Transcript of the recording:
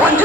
One